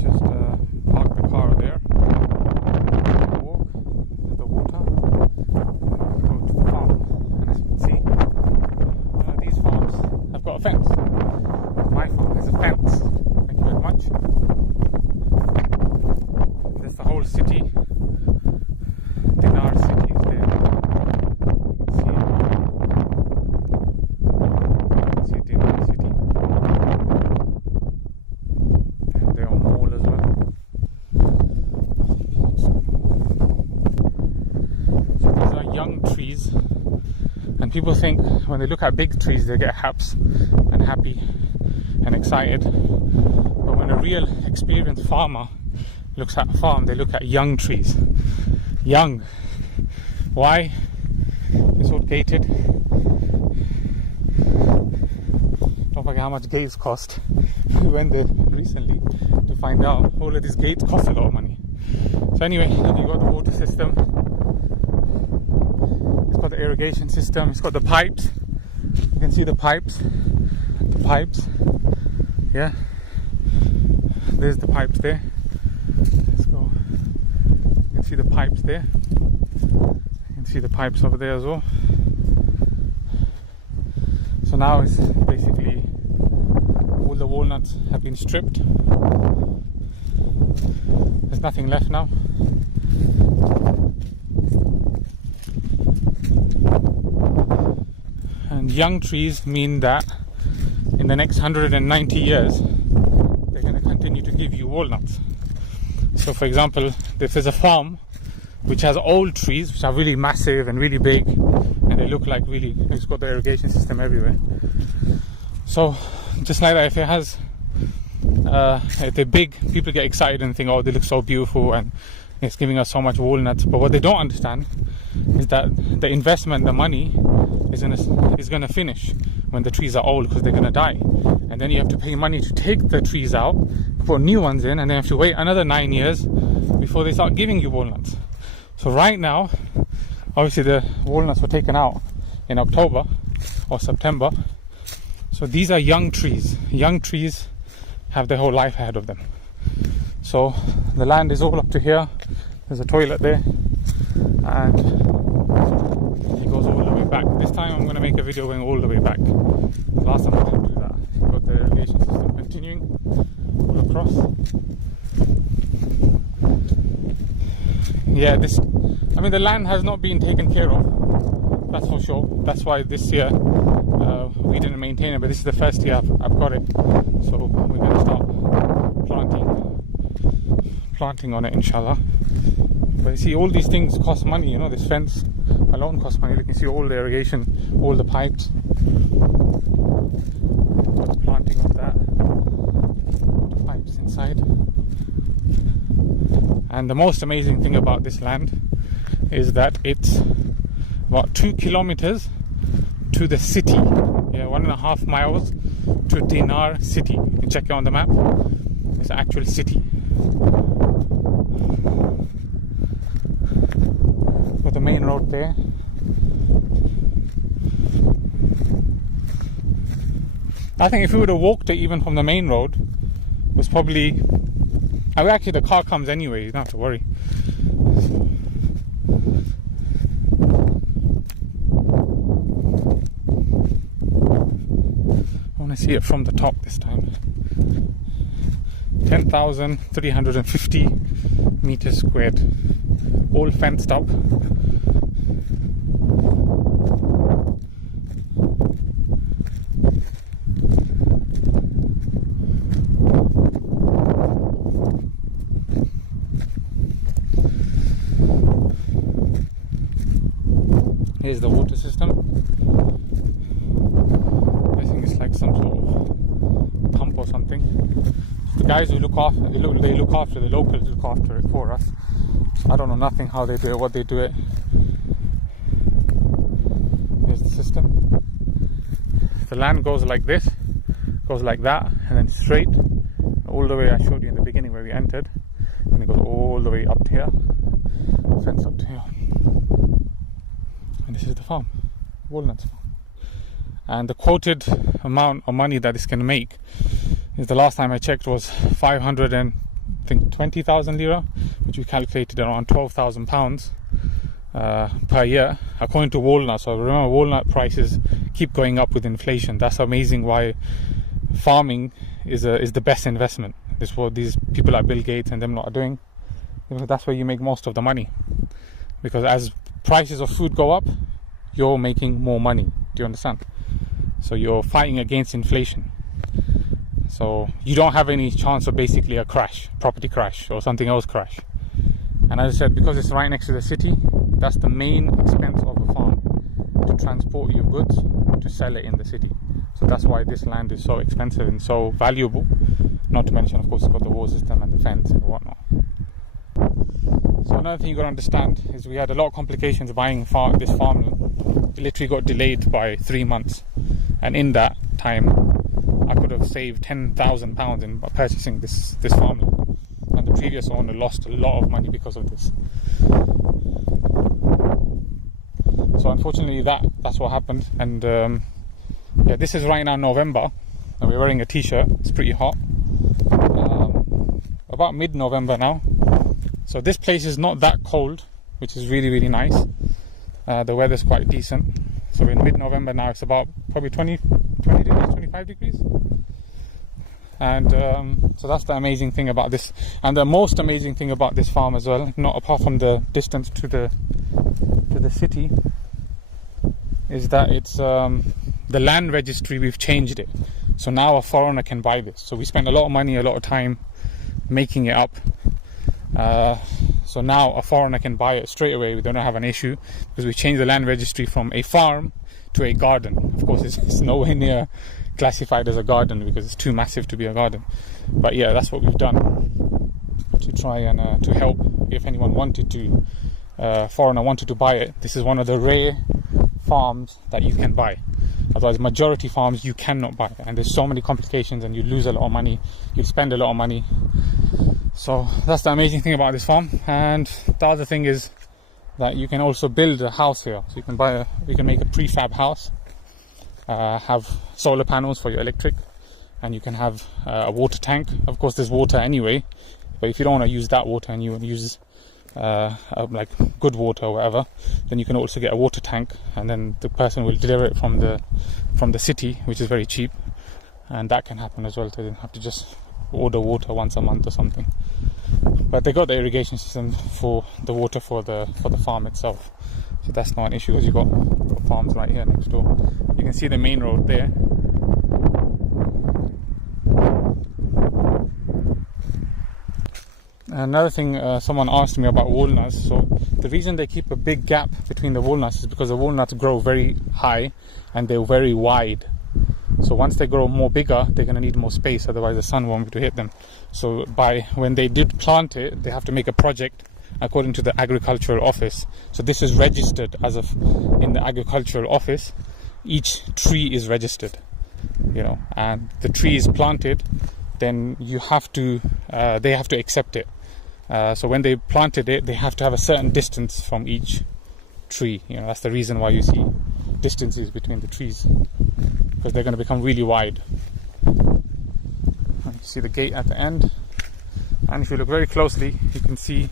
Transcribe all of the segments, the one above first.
Just park the car there, walk to the water, and go to the farm. And as you can see, none of these farms have got a fence. My farm has a fence. Thank you very much. There's the whole city. Dinar city is there. You can see Dinar city. They have their own mall as well. So these are young trees, and people think when they look at big trees they get happy and excited. But when a real experienced farmer looks at a farm, they look at young trees. Young. Why? It's all gated. Don't forget how much gates cost. We went there recently to find out all of these gates cost a lot of money. So anyway, you got the water system. It's got the irrigation system. It's got the pipes. You can see the pipes. The pipes. Yeah. There's the pipes there. Let's go. You can see the pipes there. You can see the pipes over there as well. So now it's basically all the walnuts have been stripped. There's nothing left now. And young trees mean that in the next 190 years they're going to continue to give you walnuts. So for example, if there's a farm which has old trees which are really massive and really big, and they look like really, it's got the irrigation system everywhere. So just like that, if it has if they're big, people get excited and think, oh, they look so beautiful and it's giving us so much walnuts. But what they don't understand is that the investment, the money is gonna finish when the trees are old, because they're gonna die, and then you have to pay money to take the trees out, put new ones in, and then you have to wait another 9 years before they start giving you walnuts. So right now, obviously the walnuts were taken out in October or September. So these are young trees. Young trees have their whole life ahead of them. So the land is all up to here. There's a toilet there, and it goes all the way back. This time I'm going to make a video going all the way back. Last time I didn't do that. You've got the irrigation system continuing all across. Yeah, the land has not been taken care of, that's for sure. That's why this year we didn't maintain it, but this is the first year I've got it. So we're going to start planting on it, inshallah. But you see, all these things cost money, this fence alone costs money. You can see all the irrigation, all the pipes. Got the planting of that, all the pipes inside. And the most amazing thing about this land is that it's about 2 kilometers to the city. 1.5 miles to Dinar city. You can check it on the map. It's the actual city. Got the main road there. I think if we would have walked it even from the main road, it was probably... actually the car comes anyway, you don't have to worry. I want to see it from the top this time. 10,350 meters squared, all fenced up. Here's the water system. I think it's like some sort of pump or something. The guys who look after, the locals look after it for us. I don't know nothing how they do it, what they do it. Here's the system. The land goes like this, goes like that, and then straight all the way. I showed you in the beginning where we entered, and it goes all the way up to here, fence up to here. And this is the farm, Walnuts farm. And the quoted amount of money that this can make is the last time I checked was 520,000 lira, which we calculated around 12,000 pounds per year, according to Walnuts. So remember, walnut prices keep going up with inflation. That's amazing why farming is the best investment. This is what these people like Bill Gates and them lot are doing. That's where you make most of the money, because as prices of food go up, you're making more money. Do you understand? So you're fighting against inflation. So you don't have any chance of basically a crash, property crash or something else crash. And as I said, because it's right next to the city, that's the main expense of a farm, to transport your goods to sell it in the city. So that's why this land is so expensive and so valuable. Not to mention, of course, it's got the wall system and the fence and whatnot. So another thing you got to understand is we had a lot of complications buying this farmland. It literally got delayed by 3 months, and in that time I could have saved £10,000 in purchasing this farmland, and the previous owner lost a lot of money because of this. So unfortunately that's what happened. And yeah, this is right now November, and we're wearing a t-shirt. It's pretty hot, about mid-November now. So this place is not that cold, which is really, really nice. The weather's quite decent. So in mid-November now, it's about probably 20 degrees, 25 degrees. And so that's the amazing thing about this. And the most amazing thing about this farm as well, not apart from the distance to the city, is that it's the land registry. We've changed it. So now a foreigner can buy this. So we spent a lot of money, a lot of time making it up. So now a foreigner can buy it straight away. We don't have an issue, because we changed the land registry from a farm to a garden. Of course, it's nowhere near classified as a garden because it's too massive to be a garden. But yeah, that's what we've done to try and to help if anyone wanted to, foreigner wanted to buy it. This is one of the rare farms that you can buy. Otherwise, majority farms you cannot buy, and there's so many complications, and you lose a lot of money, you spend a lot of money. So that's the amazing thing about this farm. And the other thing is that you can also build a house here. So you can make a prefab house, have solar panels for your electric, and you can have a water tank. Of course, there's water anyway, but if you don't want to use that water and you want to use like good water or whatever, then you can also get a water tank, and then the person will deliver it from the city, which is very cheap. And that can happen as well, so you don't have to just order water once a month or something. But they got the irrigation system for the water for the farm itself, so that's not an issue, because you've got farms right here next door. You can see the main road there. Another thing, someone asked me about walnuts. So the reason they keep a big gap between the walnuts is because the walnuts grow very high and they're very wide. So once they grow more bigger, they're going to need more space, otherwise the sun won't be able to hit them. So when they did plant it, they have to make a project according to the agricultural office. So this is registered in the agricultural office. Each tree is registered, and the tree is planted, then they have to accept it. So when they planted it, they have to have a certain distance from each tree. That's the reason why you see distances between the trees, because they're going to become really wide. And you see the gate at the end, and if you look very closely, you can see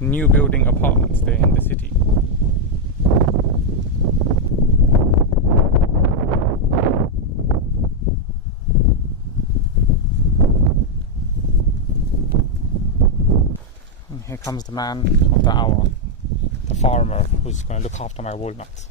new building apartments there in the city. And here comes the man of the hour, the farmer who's going to look after my walnuts.